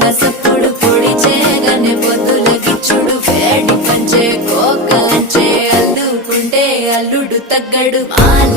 చెప్పుల సప్పుడు పొడి చేయగానే పొద్దుల గిచ్చుడు వేడి పంచే కోకలంచే అల్లుకుంటే అల్లుడు తగ్గడు మాల